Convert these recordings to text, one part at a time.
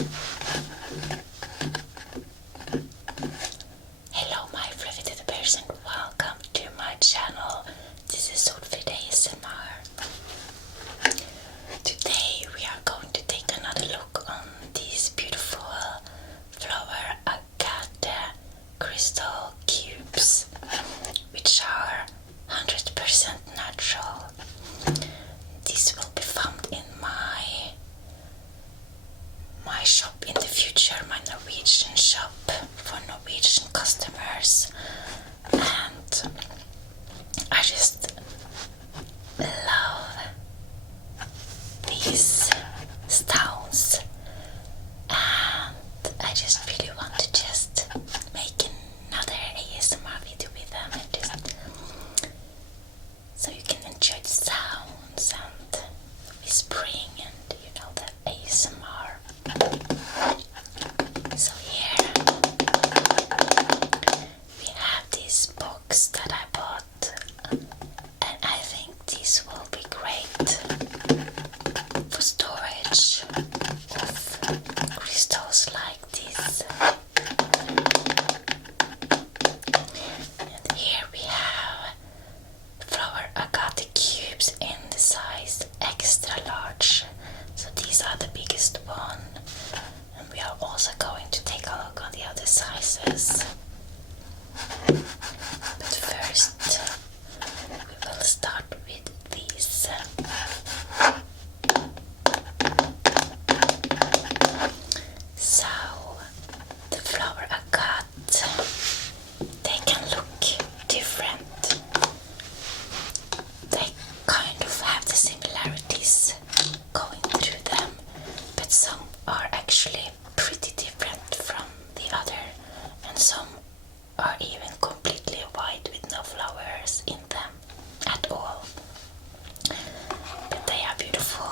Hello my fluffy teddy bears and welcome to my channel. This is Solfrid ASMR. Today we are going to take another look on these beautiful flower Agate crystal cubes, which are 100% natural. These will be found in my shop in the future, my Norwegian shop for Norwegian customers, and I just love these stones, and I just really want to just make another ASMR video with them, and just so you can enjoy the sounds and whispering and the ASMR. So here we have this box that I bought, and I think this will be great for storage of crystals like this. And here we have flower Agate cubes in the size extra large. So these are the biggest one. And we are also going to take a look on the other sizes. But first, we will start with these. So, the flower Agate, they can look different. They kind of have the similarities going through them, but some are actually pretty different from the other, and some are even completely white with no flowers in them at all. But they are beautiful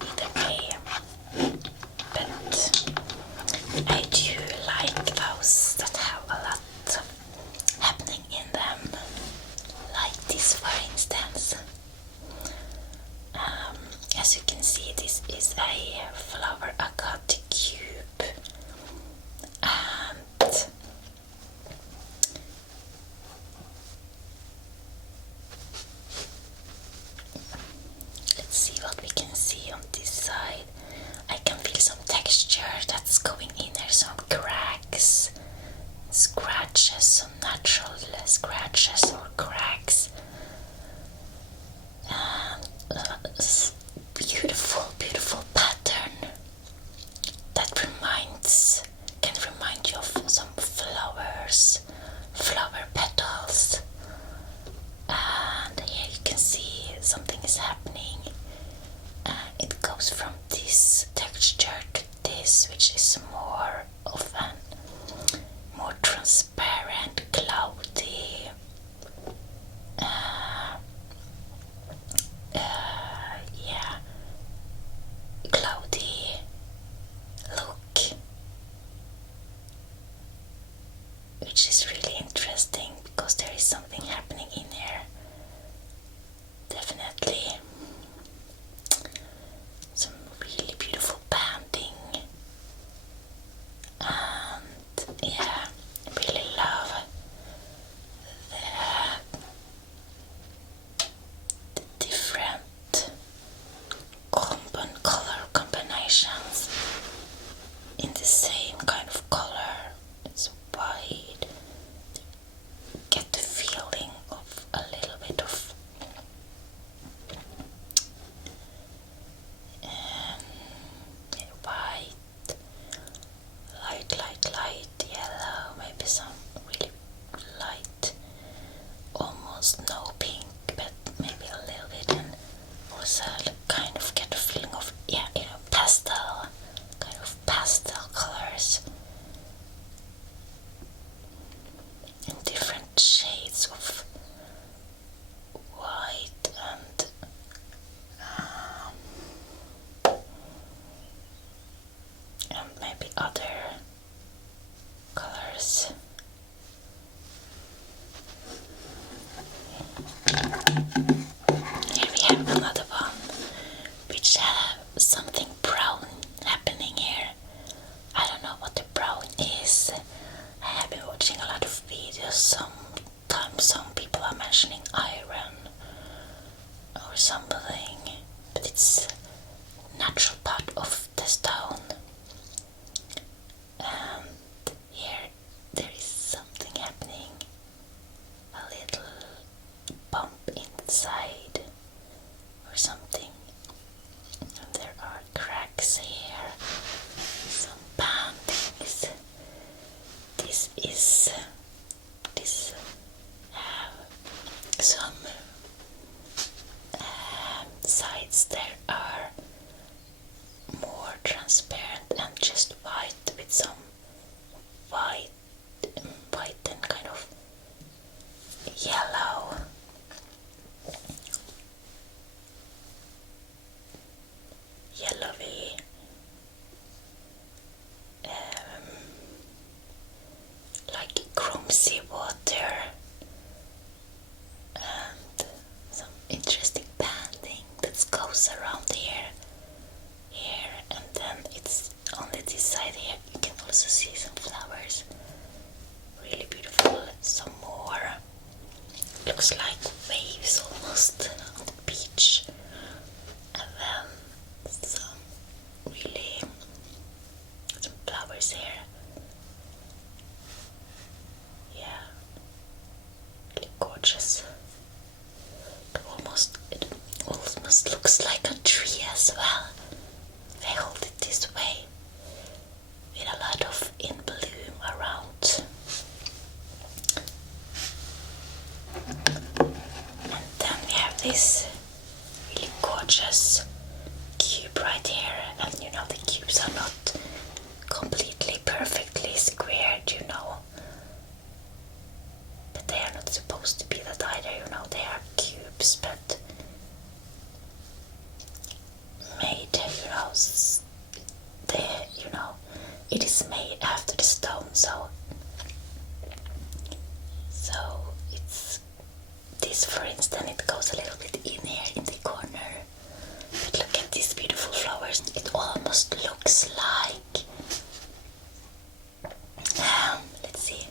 either way. But I do like those that have a lot happening in them, like this for instance. As you can see, this is a flower Agate cube, and let's see what we can see on this side. I can feel some texture that's going in there, some cracks, scratches, some natural scratches or cracks. Beautiful pattern that can remind you of some flowers, flower petals. And here you can see something is happening. It goes from this texture to this, which is more of an more transparent, cloudy, cloudy look, which is really interesting because there is something happening in here. Definitely some really beautiful banding, and yeah, I really love the different color combinations in the same kind of color. It's white, something brown happening here. I don't know what the brown is. I have been watching a lot of videos. Sometimes some people are mentioning iron or something, but it's natural part of the stone. And here there is something happening. A little bump inside or something. And there are cracks here. Some bandings. This is some sides there are more transparent and just white with some white and kind of yellow. Yellowy like crumbsy water, and some interesting banding that goes around here, and then it's on this side here. You can also see some flowers, really beautiful. Some more, looks like waves almost on the beach, and then some flowers here. Yeah, really gorgeous. It almost looks like a tree as well. They hold it this way with a lot of in bloom around. And then we have this really gorgeous cube right here, and you know the cubes are not completely perfectly squared, you know, but they are not supposed to be that either, you know. They are cubes, but made, it is made after the stone, so it's this, for instance, it goes a little bit in here in the corner. But look at these beautiful flowers. It almost looks like let's see,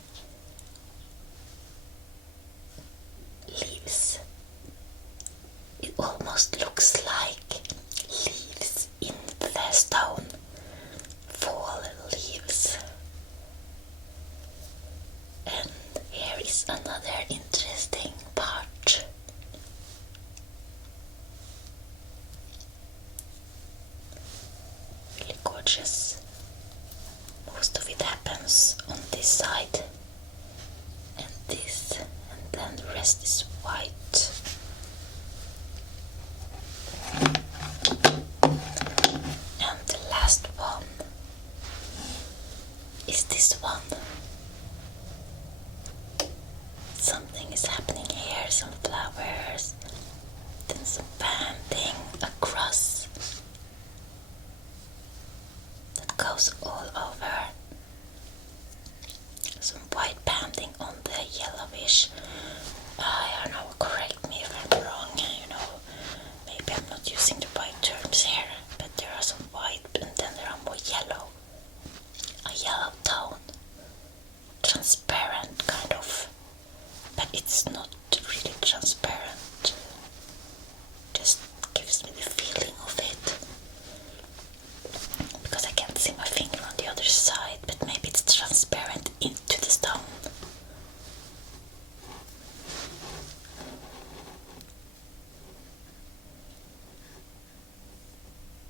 leaves. It almost looks like leaves in the stone. Fall leaves. And here is another interesting part. Really gorgeous. Most of it happens on this side and this, and then the rest is white. And the last one is this one. Something is happening here, some flowers, then some banding across that goes all over. Some white banding on the yellowish. I don't know, correct me if I'm wrong, maybe I'm not using the right terms here, but there are some white and then there are more yellow. A yellow tone. Transparent kind of, but it's not really transparent. Just gives me the feeling of it. Because I can't see my finger on the other side, but maybe it's transparent into the stone.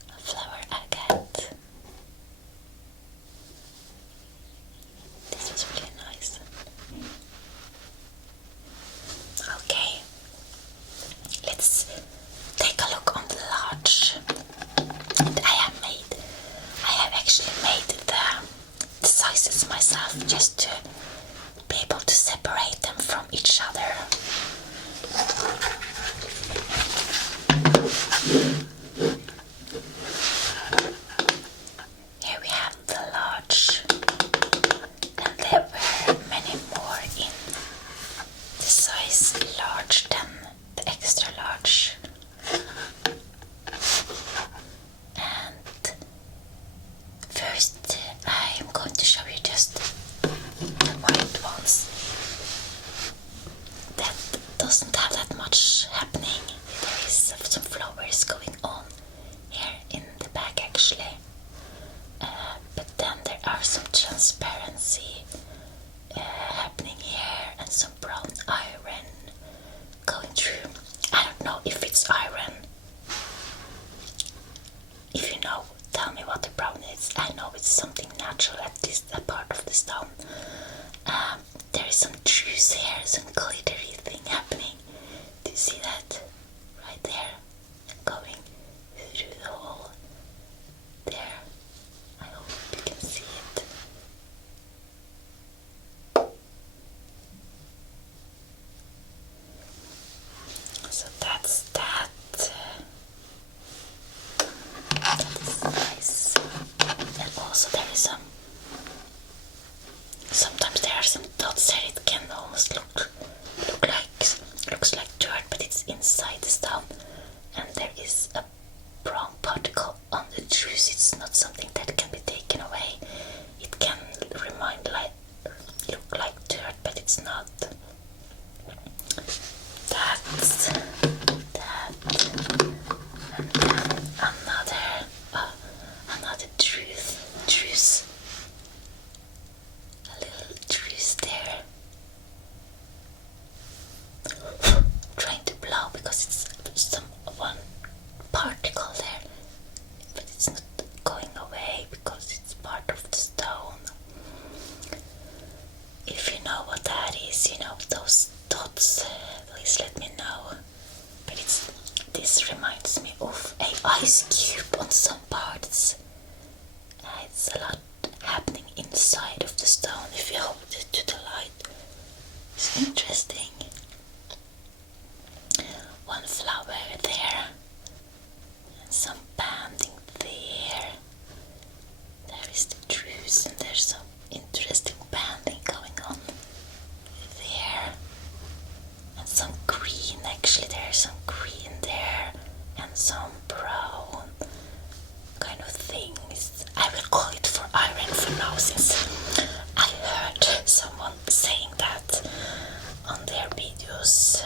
A flower agate. This was really nice. Okay, let's take a look on the large. And I have actually made the sizes myself just to be able to separate them from each other. Here we have the large, and there were many more in the size large than the extra large. And tell me what the brown is. I know it's something natural, at least a part of the stone. There is some juice here, some glittery thing happening. Do you see that? Right there, going through the hole. There. I hope you can see it. So that's that. That is nice. And also there is sometimes there are some dots there. It can almost looks like dirt, but it's inside the stone. And there is a brown particle on the juice. It's not something that can be taken away. It can look like dirt, but it's not. That's that. And then another juice. A little juice there. Trying to blow because it's one particle there, but it's not going away because it's part of the stone. If you know what that is, you know those dots, please let me know. But this reminds me of an ice cube on some parts. It's a lot happening inside of the stone if you hold it to the light. It's interesting. One flower there, and some banding there. There is the juice, and there's some interesting banding going on there. And some green, actually there's some green there, and some brown kind of things. I will call it for iron for now, since I heard someone saying that on their videos.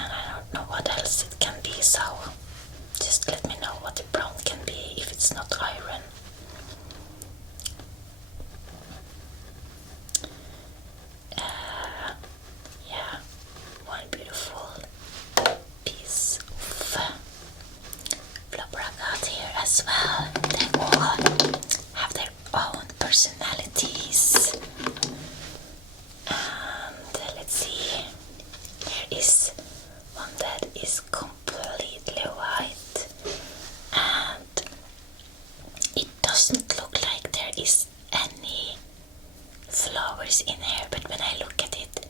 And I don't know what else it can be, so just let me know what the brown can be if it's not iron. Yeah, one beautiful piece of flopper agate here as well. They all have their own personalities. And let's see, here is one that is completely white, and it doesn't look like there is any flowers in here, but when I look at it,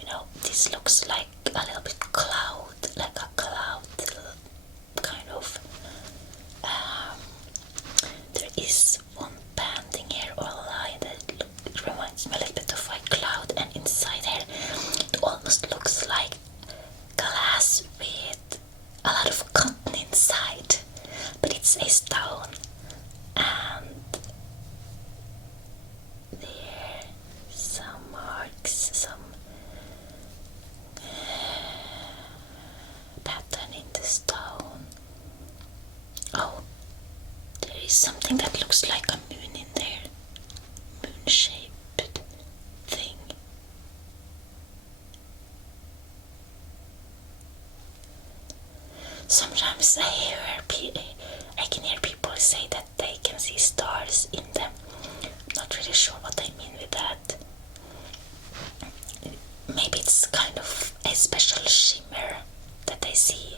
you know, this looks like a little bit cloud, like a cloud kind of. There is one banding here or line that reminds me a little bit of a cloud, and inside here it almost looks like glass with a lot of cotton inside, but it's a stone. And there some marks, some pattern in the stone. Oh, there is something that looks like a moon in there, moon-shaped thing. Sometimes I can hear people say that they can see stars in them. Not really sure what I mean with that. Maybe it's kind of a special shimmer that they see.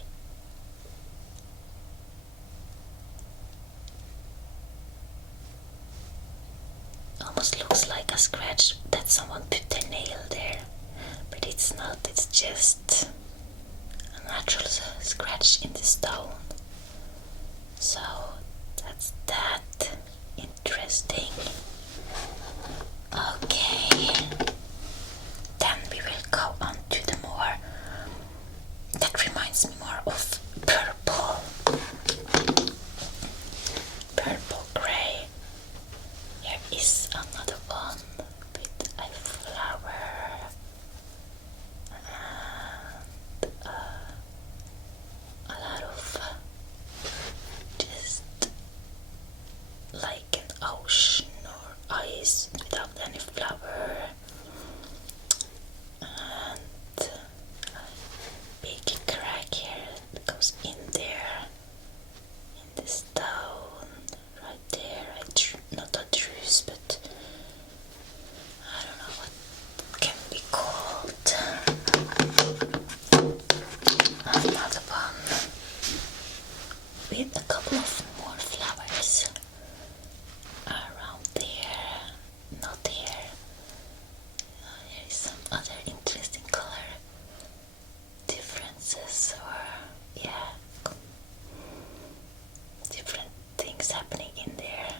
Almost looks like a scratch that someone put their nail there, but it's not. It's just a natural scratch in the stone. So that's that. Interesting. Okay, then we will go on to the more that reminds me more of purple gray. Here is another one with a flower and a lot of just like an ocean or ice without any flower, and a big crack here that goes in there in the stone. couple of more flowers around there, not here. Here is some other interesting color differences, or yeah, different things happening in there.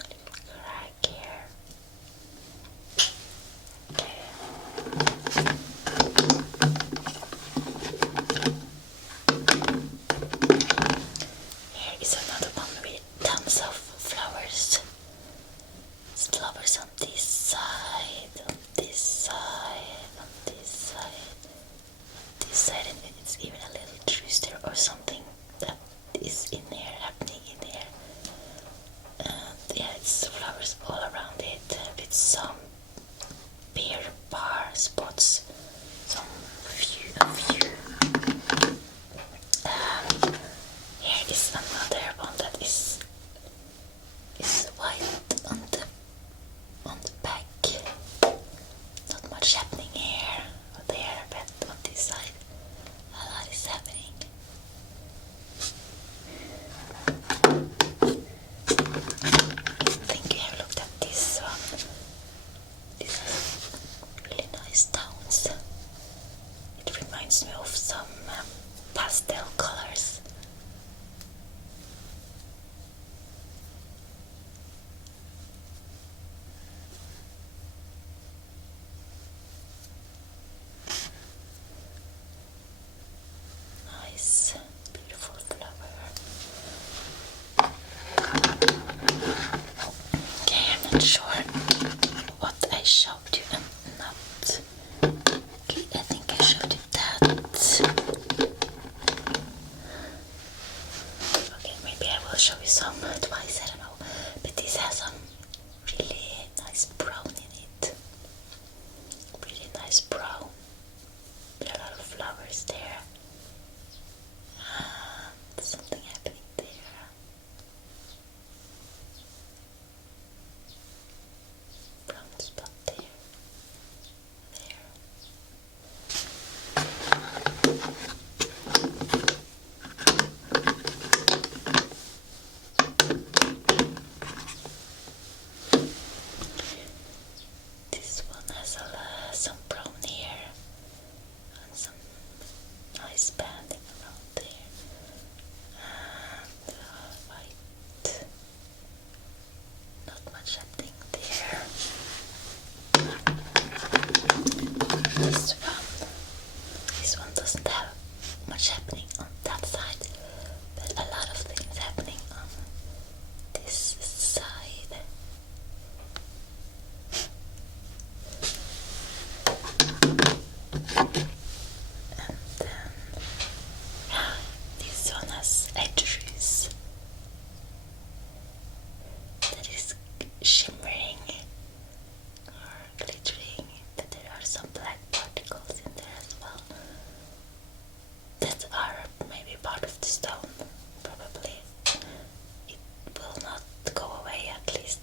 A little crack here. Here is another one with tons of flowers. It's flowers on this side, on this side, on this side, on this side, and it's even a little rooster or something that is in here, happening in here. And yeah, it's flowers all around it with some bare bar spots, some a few. Here is another one that is white on the back. Not much happening here or there, but on this side a lot is happening. I think we have looked at this one. This has really nice tones. It reminds me of some pastel colors. Nice, beautiful flower. Okay, I'm not sure what I showed you and not. Okay, I think I showed you that. Okay, maybe I will show you some twice, I don't know. But this has some really nice brown in it. Really nice brown. With a lot of flowers there. Something happening there. Brown spot there. There. This one has some brown here and some nice banding around there, and white. Not much happening there. This one doesn't have much happening on that side, but a lot of things happening on this side. And then this one has edges that is shimmering or glittering, but there are some black particles in there as well that are maybe part of the stone. Probably it will not go away, at least,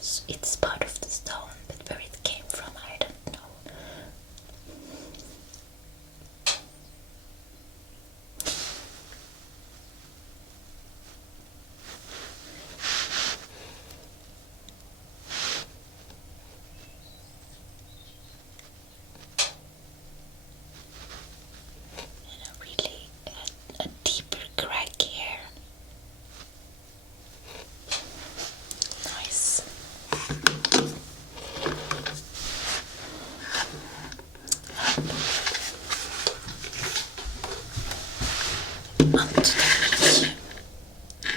so it's part of the stone, but where it came from I don't know. And really a deeper crack here. Nice. Onto the medium,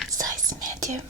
size medium.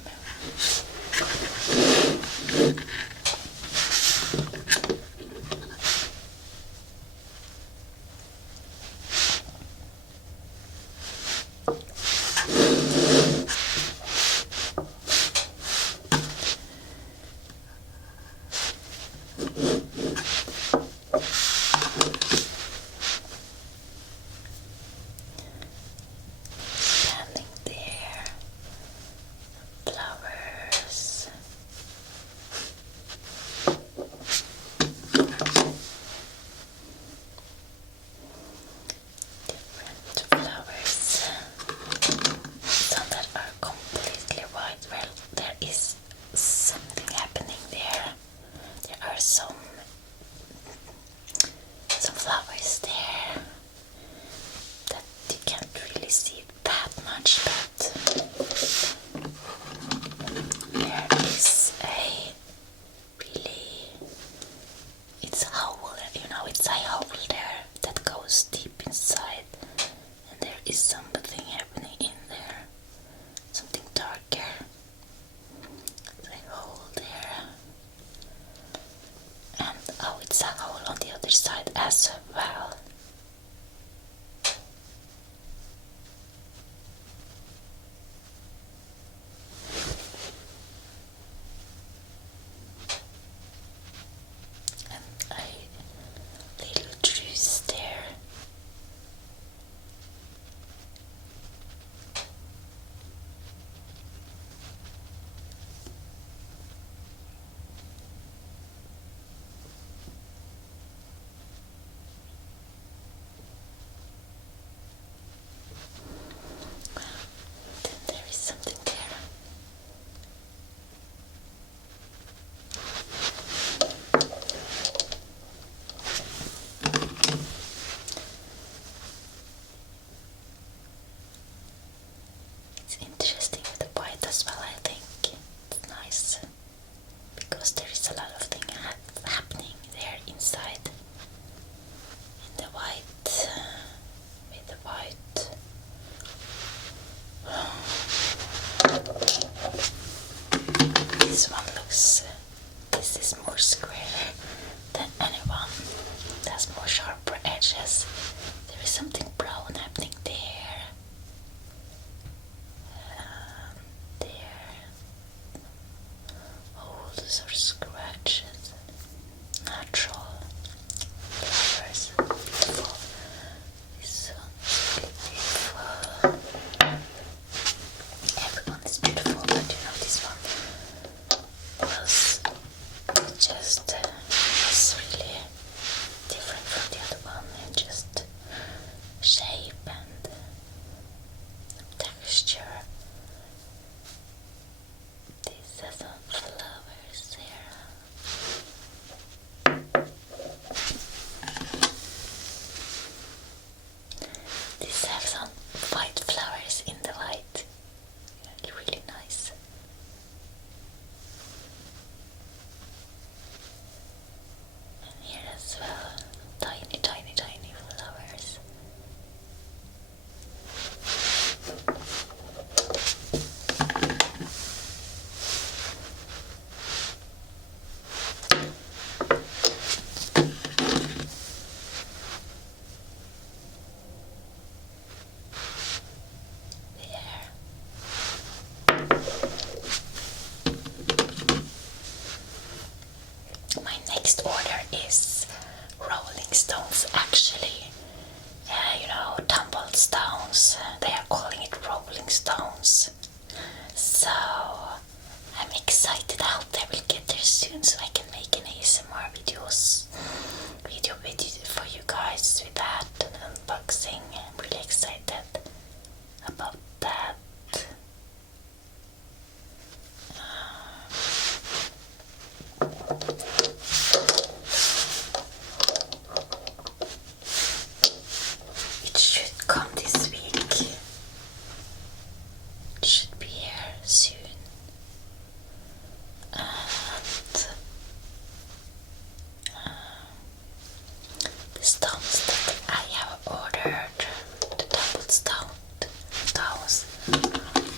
is something brown happening there. There. Oh, those are scratches. Natural flowers. Beautiful. This one is really beautiful. Everyone is beautiful, but you know this one was just was really different from the other one, and just shape and texture. These are some flowers here. These have some white flowers in the white. Really nice. And here as well, tiny, tiny, tiny flowers. My next order is rolling stones, actually. You know, tumbled stones. They are calling it rolling stones. So I'm excited. I hope they will get there soon so I can make an ASMR video for you guys with that and unboxing. I'm really excited about that. It should come this week. It should be here soon. And the stones that I have ordered, the double stones.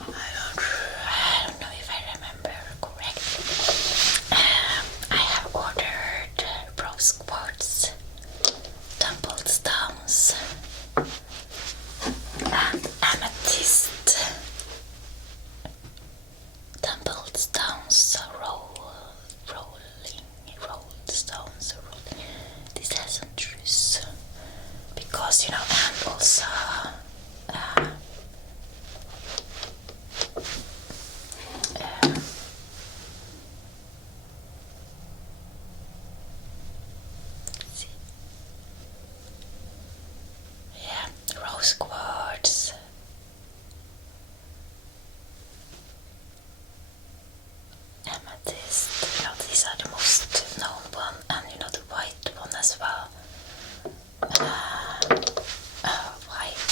I don't know if I remember correctly. I have ordered rose quartz, tumbled stones, and amethyst tumbled stones, rolled stones, rolling. This has a truce because, you know, and also rose quartz, amethyst. You know, these are the most known one, and you know the white one as well. White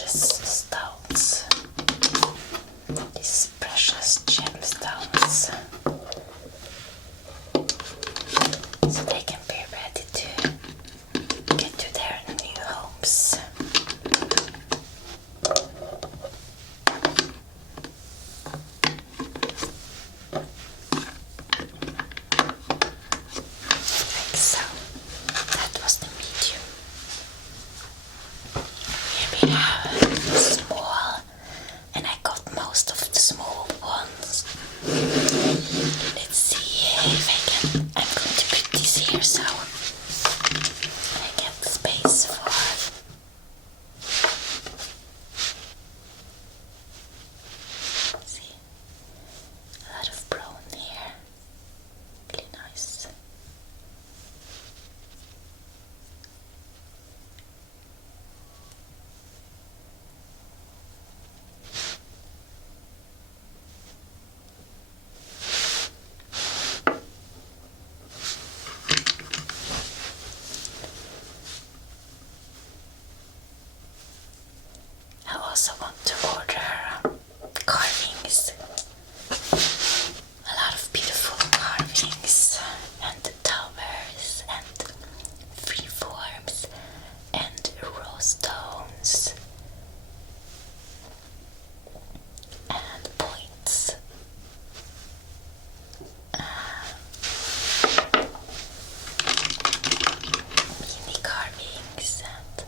precious stones. These precious gemstones. So they can be ready to get to their new homes. Like so. That was the medium. Here we have small, and I got most of the small ones. Let's see if I can. I'm going to put this here so I get space for. See, a lot of brown here. Really nice. I also want to order carvings. A lot of beautiful carvings and towers and freeforms and raw stones and points. Mini carvings and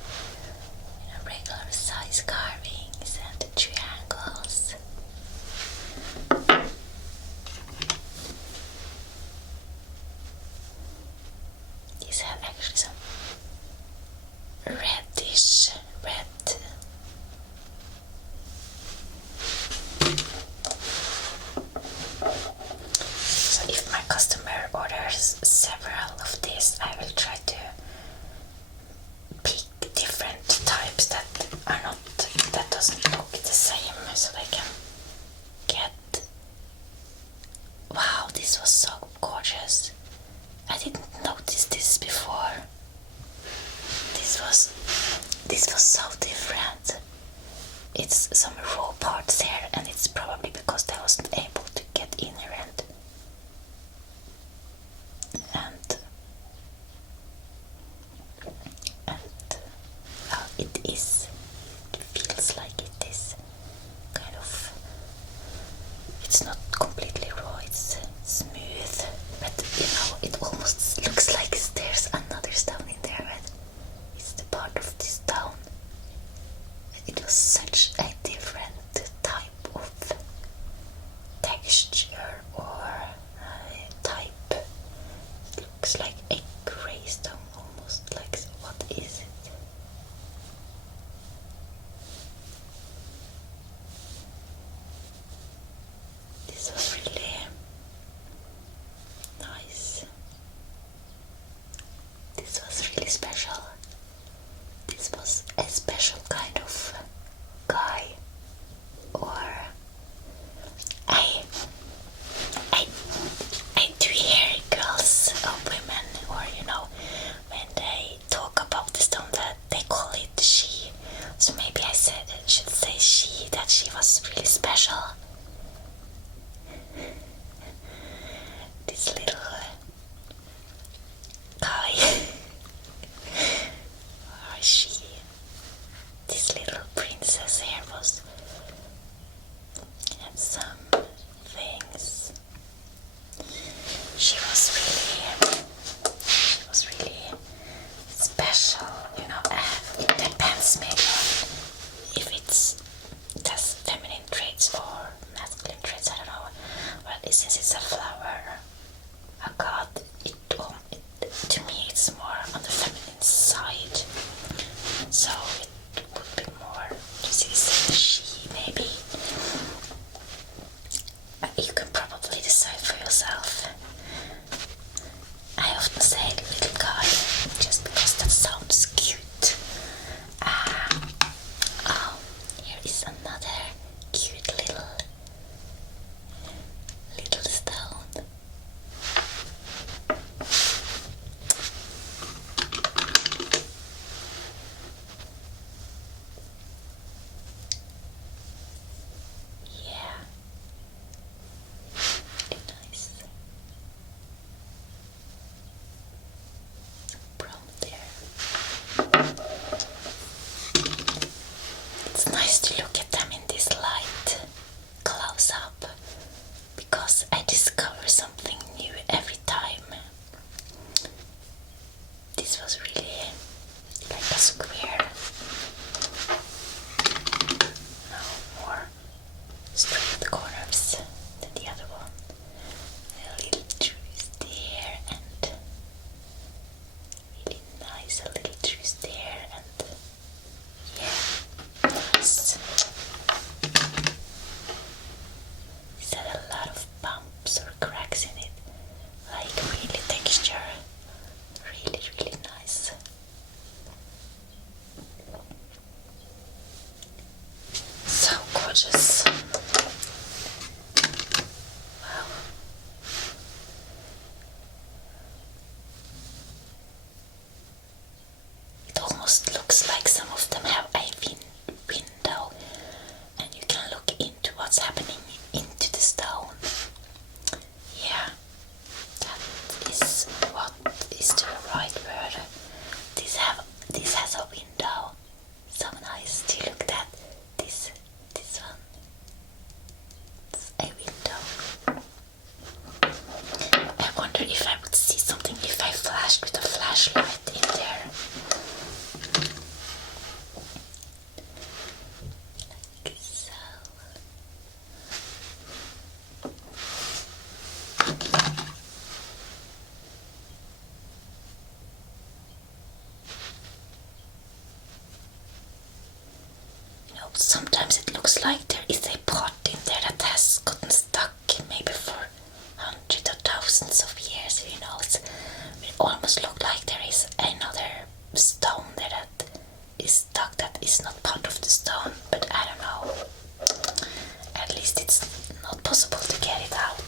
regular size carvings and triangles. These have actually some reddish red. So if my customer orders several of these, I will try to pick different types that doesn't look the same, so they can get. Wow, this was so gorgeous. I didn't notice this before. This was so different. It's some raw parts here, and it's probably because I wasn't able to get inherent. And it feels like it is kind of. It's not completely raw. It's smooth, but it almost looks like there's another stone in there. But it's the part of this stone. It was such a different type of texture or type. It looks like a grey stone almost. Like, what is it? This was really nice. This was really special. This was a special kind of guy, or I do hear girls or women, or when they talk about the stone, that they call it she. So maybe I should say she, that she was really special. This little guy, or she, this little princess here had some things. She was really special. It depends maybe on if it has feminine traits or gorgeous. Wow. It almost looks like some of them have a window, and you can look into what's happening into the stone. Yeah, that is what is the right word. This has a window. So nice to look at this one. It's a window. I wonder if I would see something if I flashed with a flashlight in there. Like so. Sometimes it looks like there is a pot in there that has gotten stuck maybe for hundreds or thousands of years. It almost looks like there is another stone there that is stuck that is not part of the stone, but I don't know. At least it's not possible to get it out.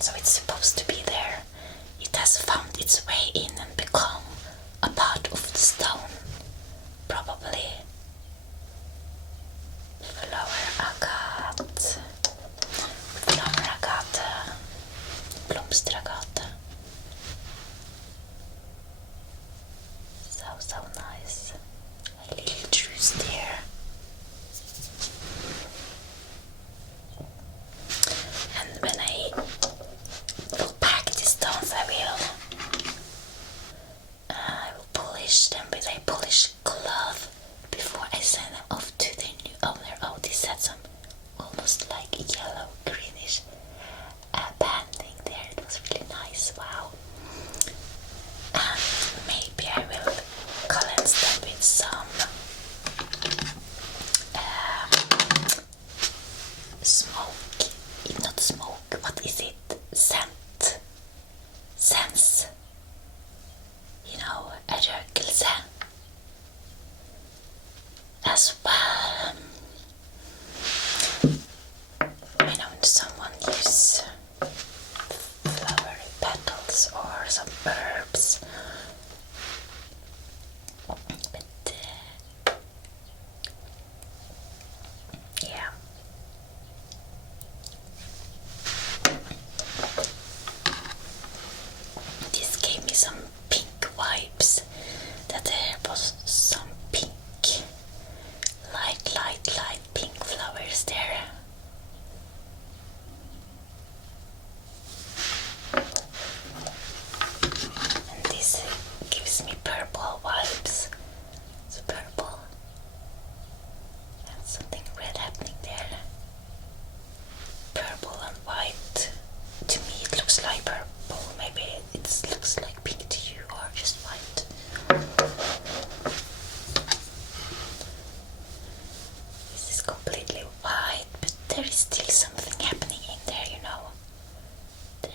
So it's supposed to be there. It has found its way in and become a part of the stone. Probably. Agate, Blomster Agate. So nice. A little juice there. And when I will pack these stones, I will polish them with a polish cloth before I send them off to their new owner. Oh, this had some almost like yellow greenish banding there. It was really nice. Wow. And maybe I will cleanse them with some smoke. Not smoke. What is it? Sense. A rökelse as well. When someone uses flower petals or some herbs, but yeah. This gave me some pink vibes. That there was some pink, light pink flowers there. And this gives me purple vibes. It's purple. And something red happening there. Purple and white. To me it looks like purple. Maybe it looks like pink to you, or just white. This is completely white, but there is still something happening in there, There.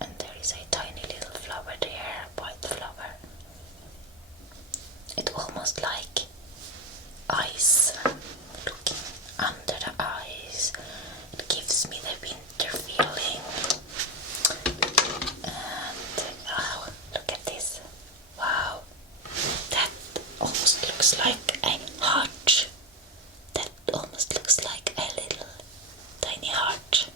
And there is a tiny little flower there, white flower. It almost like ice. Looking under the eyes. It gives me the winter feeling. And oh, look at this. Wow. That almost looks like a heart. That almost looks like a little tiny heart.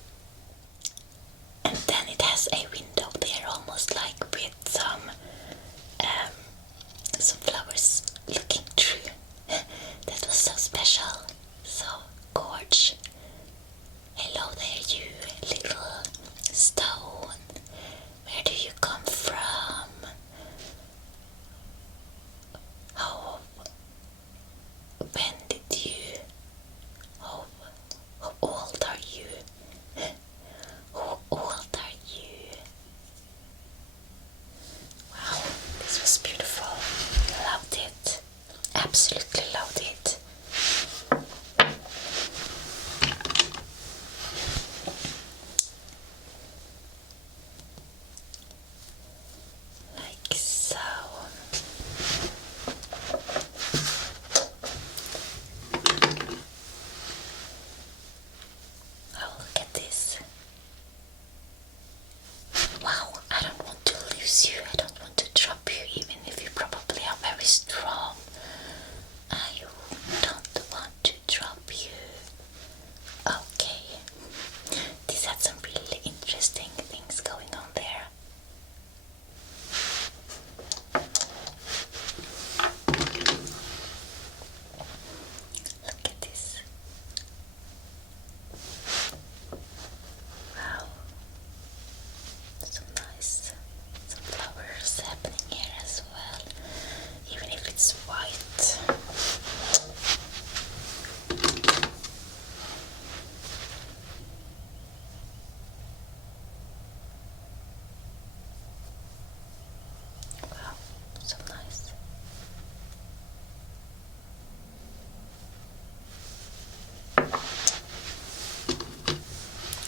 And then it has a window there, almost like with some flowers looking through. That was so special, so gorgeous.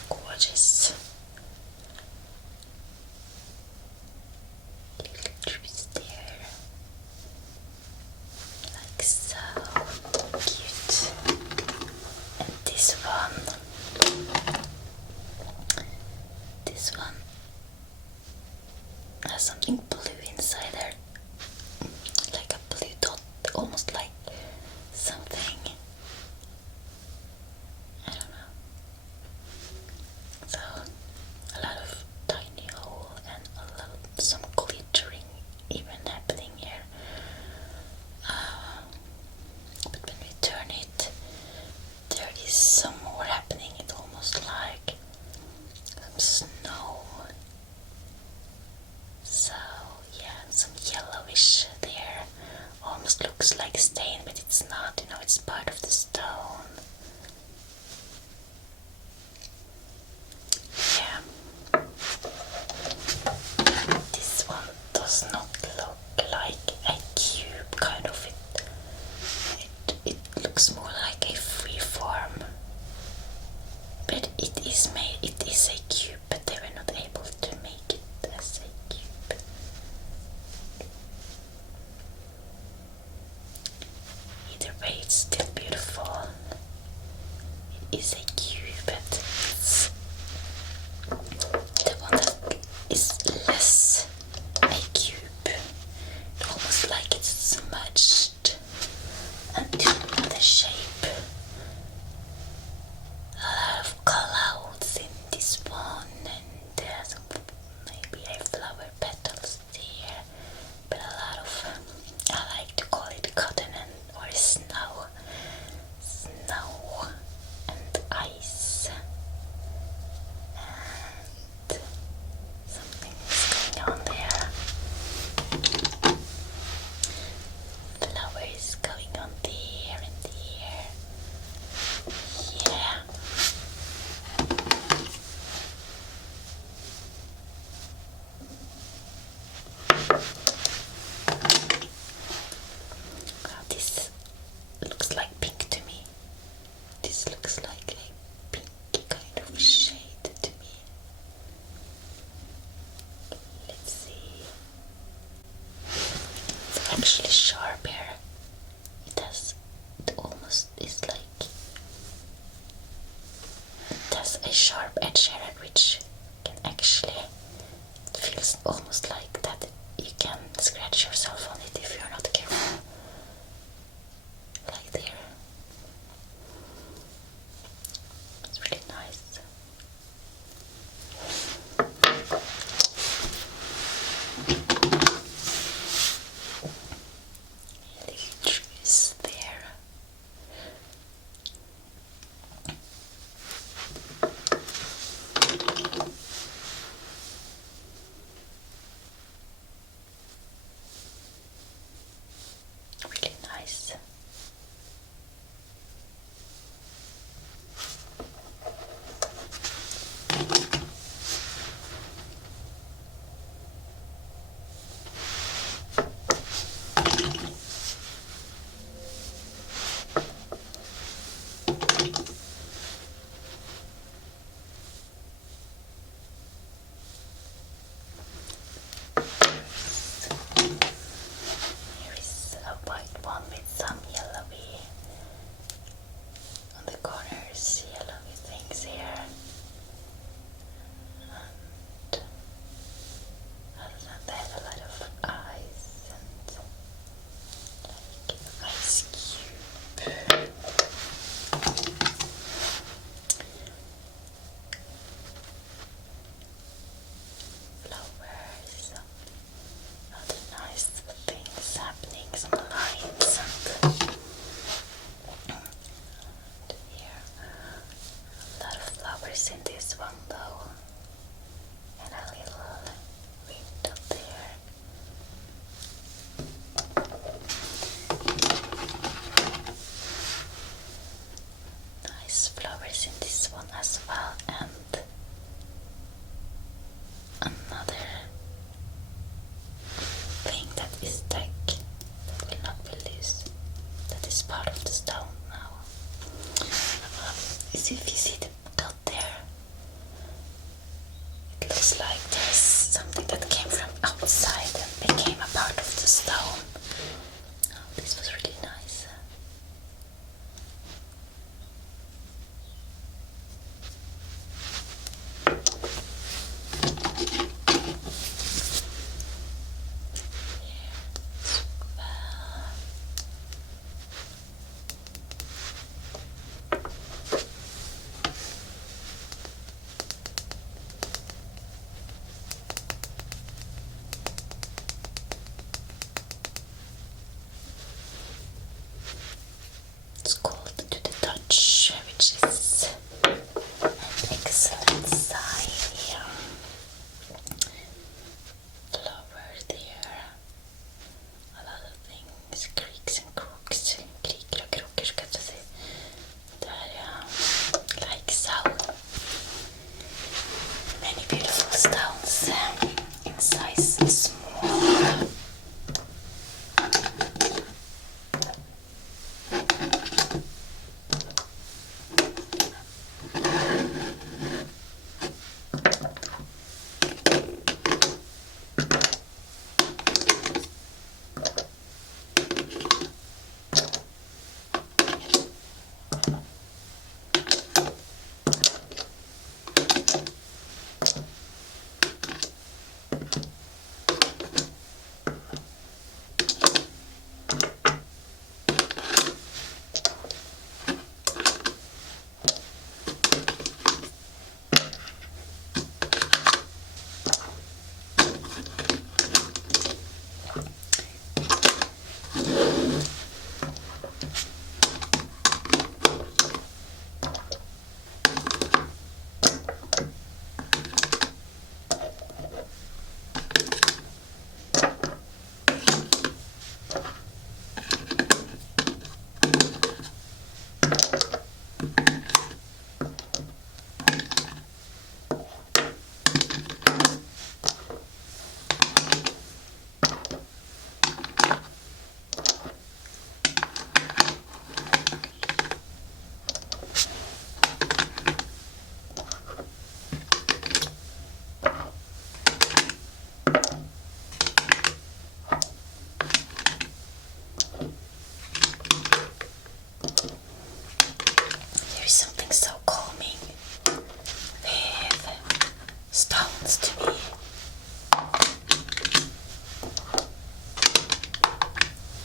Gorgeous. Little trees there. Like so. Cute. And this one has something blue inside there. Like a blue dot, almost like something, I don't know. So a lot of tiny hole and some glittering even happening here. But when we turn it, there is some more happening. It's almost like some snow. So yeah, some yellowish there. Almost looks like stain, but it's not, you know, it's part of the stone. Yeah. This one does not look like a cube, kind of. It looks more like a free form. But it is a cube, but they were not able to make it as a cube. Either way, it's still beautiful. It is a cube, but it's the one that is less a cube. Almost like it's smudged into another shape. A lot of clouds in this one, and some, maybe a flower petals there, but a lot of, I like to call it cotton or snow and ice, and something is going on there. Flowers going on there and there. Yeah. Wow, this looks like pink to me. This looks like a pink kind of shade to me. Let's see. It's actually sharp here. It almost is like, it has a sharp edge here, which can actually, it feels almost like that you can scratch yourself on it if you're not careful. Like there. It's really nice. Little trees there. is if you see the dot there, it looks like there's something that came from outside and became a part of the stone. Oh, this was really nice. It's called To the Touch, which is an excellent sign here. Flower there. A lot of things, creeks and crooks. Kriker och krockor ska jag säga. Där ja. Like so. Many beautiful stones in size small. Something so calming with stones to me.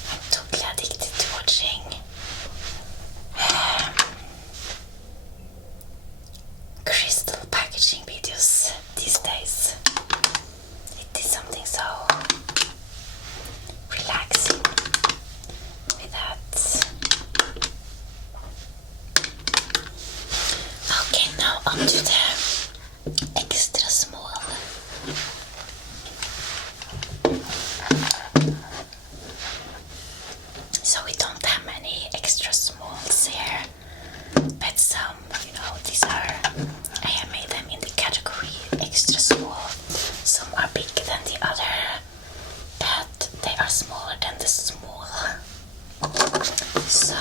I'm totally addicted to watching Krystall packaging videos these days. It is something so relaxing with that. Okay, now on to the extra small. So we don't have many extra smalls here, but some, these are, I have made them in the category extra small. Some are bigger than the other, but they are smaller than the small. So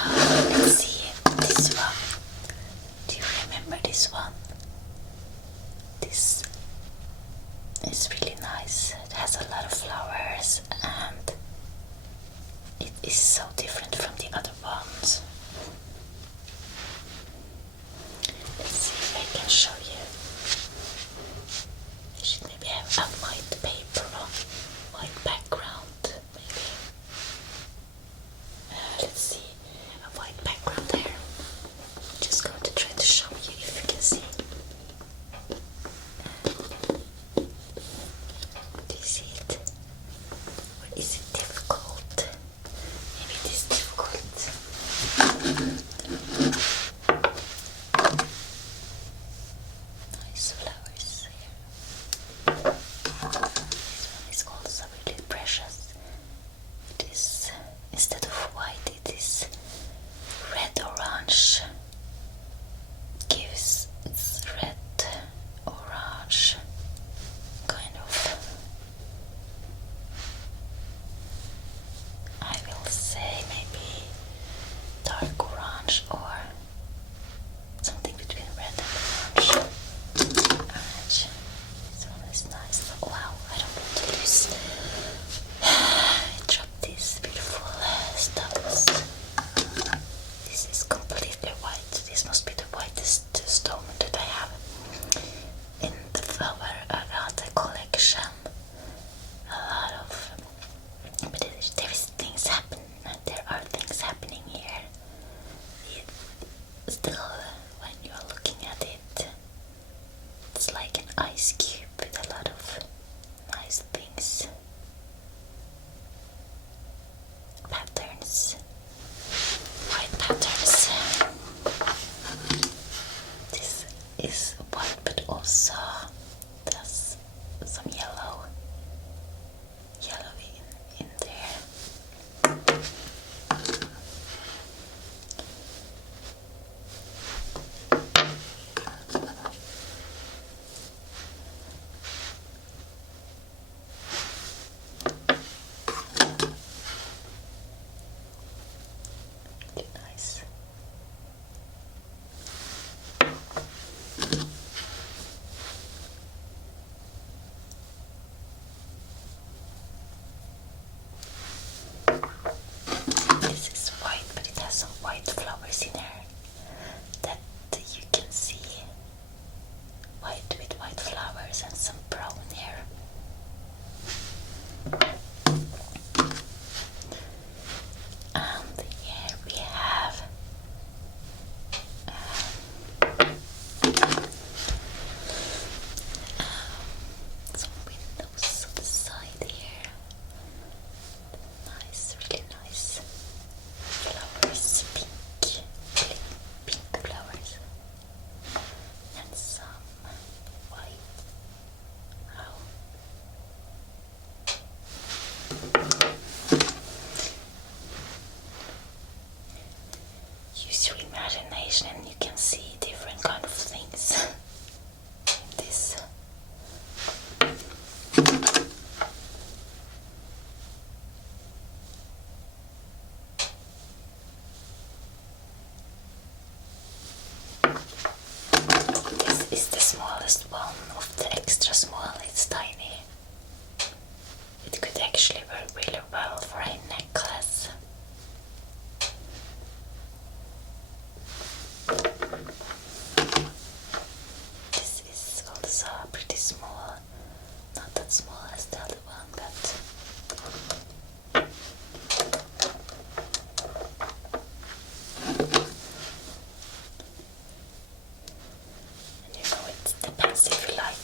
let's see this one. Do you remember this one? This is really nice. It has a lot of flowers and it is so different from the other ones. Let's see if I can show you. I should maybe have a white paper on white background, maybe. Let's see, a white background there. Just going to try to show you if you can see. Do you see it? Or is it difficult? Maybe it is difficult. Nice flowers here. This one is also really precious. It is, instead of white, it is red-orange. Gives its red-orange kind of, I will say maybe dark orange flowers in here that you can see. White with white flowers and some brown here. And here we have some windows on the side here. Nice, really nice flowers, pink flowers, and some white. Wow. Use your imagination and you can see different kind of things in this. This is the smallest one of the extra small. It's tiny. It could actually work really well for a necklace. This is also pretty small. Not that small as the other one, but and you know, it depends if you like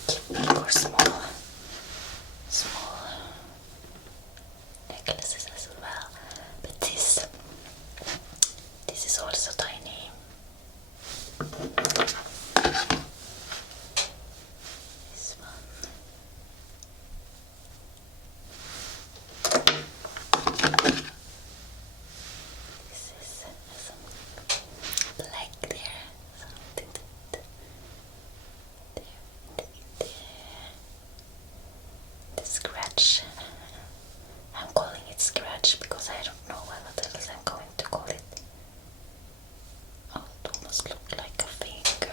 big or small necklaces as well. But this is also tiny. This one. This is some black there, something that there, the scratch. I'm calling it scratch because I don't know what else I'm going to call it. Oh, it almost looked like a finger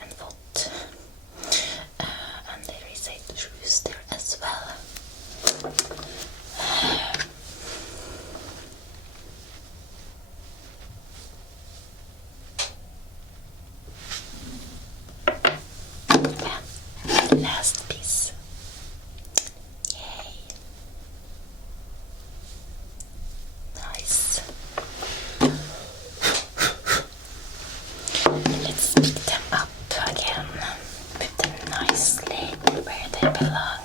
and foot. And there is a truce there as well. And last piece. Yay. Nice. Let's pick them up again. Put them nicely where they belong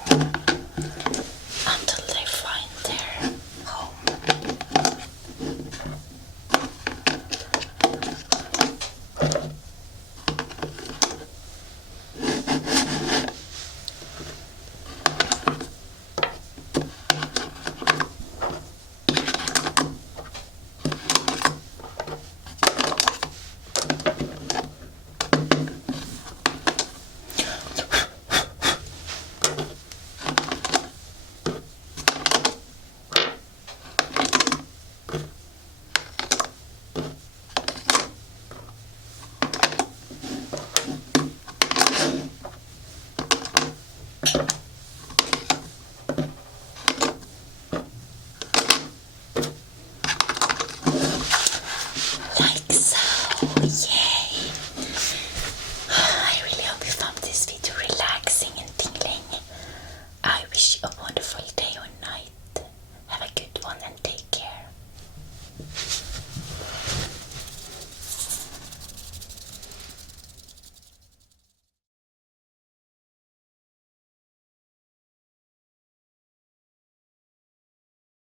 until they find their home.